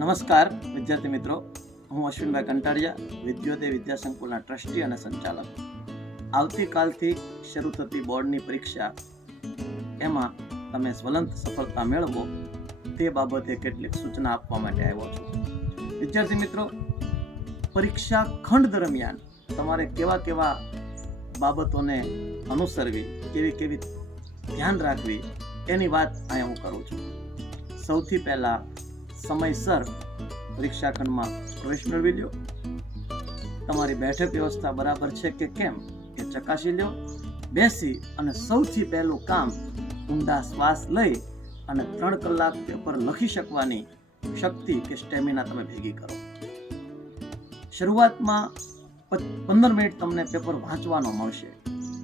નમસ્કાર વિદ્યાર્થી મિત્રો, હું અશ્વિનભાઈ કંટાળિયા, વિદ્યોદય વિદ્યા સંકુલના ટ્રસ્ટી અને સંચાલક. આવતીકાલથી શરૂ થતી બોર્ડની પરીક્ષા, એમાં તમે જ્વલંત સફળતા મેળવો તે બાબતે કેટલીક સૂચના આપવા માટે આવ્યો છું. વિદ્યાર્થી મિત્રો, પરીક્ષા ખંડ દરમિયાન તમારે કેવા કેવા બાબતોને અનુસરવી, કેવી ધ્યાન રાખવી, એની વાત અહીંયા હું કરું છું. સૌથી પહેલા સમયસર પરીક્ષા ખંડમાં પ્રવેશ મેળવી લો. તમારી બેઠક વ્યવસ્થા બરાબર છે કે કેમ એ ચકાસી લો. બેસી અને સૌથી પહેલું કામ, ઊંડા શ્વાસ લઈ અને 3 કલાક પેપર લખી શકવાની શક્તિ કે સ્ટેમિના તમે ભેગી કરો. શરૂઆતમાં 15 મિનિટ તમને પેપર વાંચવાનો મળશે,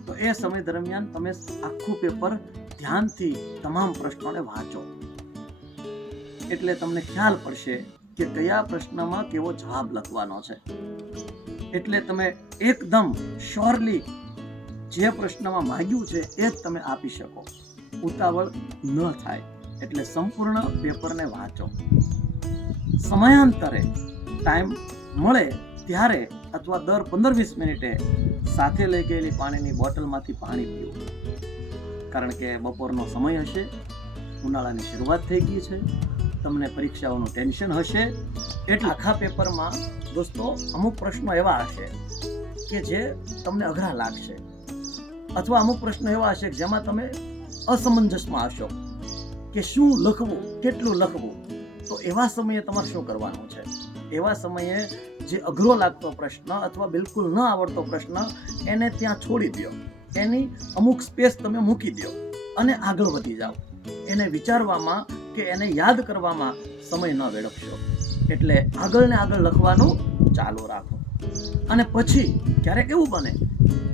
તો એ સમય દરમિયાન તમે આખું પેપર ધ્યાનથી તમામ પ્રશ્નોને વાંચો, એટલે તમને ખ્યાલ પડશે કે કયા પ્રશ્નમાં કેવો જવાબ લખવાનો છે. એટલે તમે એકદમ શ્યોરલી જે પ્રશ્નમાં માંગ્યું છે એ જ તમે આપી શકો, ઉતાવળ ન થાય. એટલે સંપૂર્ણ પેપરને વાંચો. સમયાંતરે ટાઈમ મળે ત્યારે અથવા દર 15-20 મિનિટે સાથે લઈ ગયેલી પાણીની બોટલમાંથી પાણી પીવું, કારણ કે બપોરનો સમય હશે, ઉનાળાની શરૂઆત થઈ ગઈ છે, તમને પરીક્ષાઓનું ટેન્શન હશે. એટલે આખા પેપરમાં દોસ્તો અમુક પ્રશ્નો એવા હશે કે જે તમને અઘરા લાગશે, અથવા અમુક પ્રશ્નો એવા હશે કે જેમાં તમે અસમંજસમાં હશો કે શું લખવું, કેટલું લખવું. તો એવા સમયે તમારે શું કરવાનું છે? એવા સમયે જે અઘરો લાગતો પ્રશ્ન અથવા બિલકુલ ન આવડતો પ્રશ્ન, એને ત્યાં છોડી દો, એની અમુક સ્પેસ તમે મૂકી દો અને આગળ વધી જાઓ. એને વિચારવામાં કે એને યાદ કરવામાં સમય ન વેડફશો. એટલે આગળ ને આગળ લખવાનું ચાલુ રાખો. અને પછી ક્યારેક એવું બને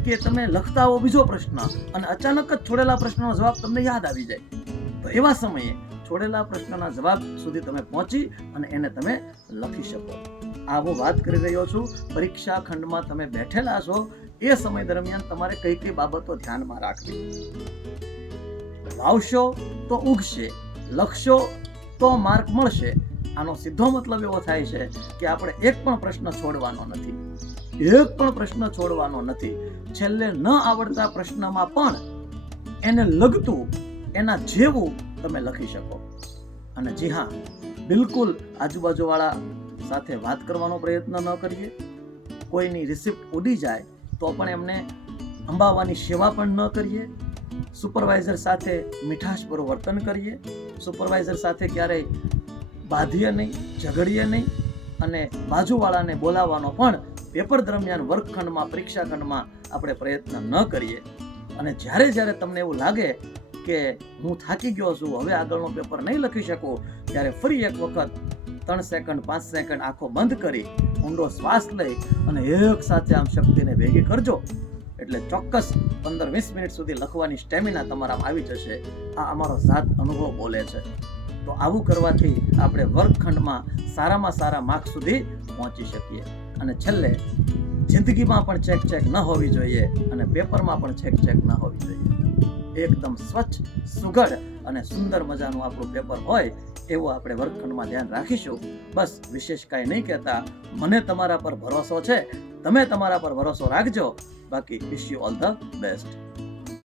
કે તમે લખતા હો બીજો પ્રશ્ન અને અચાનક જ છોડેલા પ્રશ્નનો જવાબ તમને યાદ આવી જાય, તો એવા સમયે છોડેલા પ્રશ્નના જવાબ સુધી તમે પહોંચી અને એને તમે લખી શકો. આવો વાત કરી રહ્યો છું. પરીક્ષા ખંડમાં તમે બેઠેલા છો એ સમય દરમિયાન તમારે કઈ કઈ બાબતો ધ્યાનમાં રાખવી. વાવશો તો ઉગશે, લખશો તો માર્ક મળશે. આનો સીધો મતલબ એવો થાય છે કે આપણે એક પણ પ્રશ્ન છોડવાનો નથી, એક પણ પ્રશ્ન છોડવાનો નથી. છેલ્લે ન આવડતા પ્રશ્નમાં પણ એને લગતું, એના જેવું તમે લખી શકો. અને જી હા, બિલકુલ આજુબાજુવાળા સાથે વાત કરવાનો પ્રયત્ન ન કરીએ. કોઈની રિસિપ્ટ ઉડી જાય તો પણ એમને અંબાવવાની સેવા પણ ન કરીએ. સુપરવાઇઝર સાથે મીઠાશભરું વર્તન કરીએ. સુપરવાઇઝર સાથે ક્યારેય બાંધીએ નહીં, ઝઘડીએ નહીં. અને બાજુવાળાને બોલાવવાનો પણ પેપર દરમિયાન વર્ગખંડમાં, પરીક્ષા ખંડમાં આપણે પ્રયત્ન ન કરીએ. અને જ્યારે તમને એવું લાગે કે હું થાકી ગયો છું, હવે આગળનો પેપર નહીં લખી શકું, ત્યારે ફરી એક વખત 3 સેકન્ડ 5 સેકન્ડ આંખો બંધ કરી ઊંડો શ્વાસ લઈ અને એક સાથે આમ શક્તિને ભેગી કરજો. એટલે ચોક્કસ 15-20 મિનિટ સુધી લખવાની સ્ટેમિના તમારામાં આવી જશે. આ અમારો જાત અનુભવ બોલે છે. તો આવું કરવાથી આપણે વર્ગખંડમાં સારામાં સારા માર્ક સુધી પહોંચી શકીએ. અને છેલ્લે જિંદગીમાં પણ ચેક ન હોવી જોઈએ અને પેપરમાં પણ ચેક ન હોવી જોઈએ. એકદમ સ્વચ્છ, સુઘડ અને સુંદર મજાનું આપણું પેપર હોય એવું આપણે વર્ગખંડમાં ધ્યાન રાખીશું. બસ વિશેષ કાંઈ નહીં કહેતા. મને તમારા પર ભરોસો છે, તમે તમારા પર ભરોસો રાખજો. બાકી wish you all the best.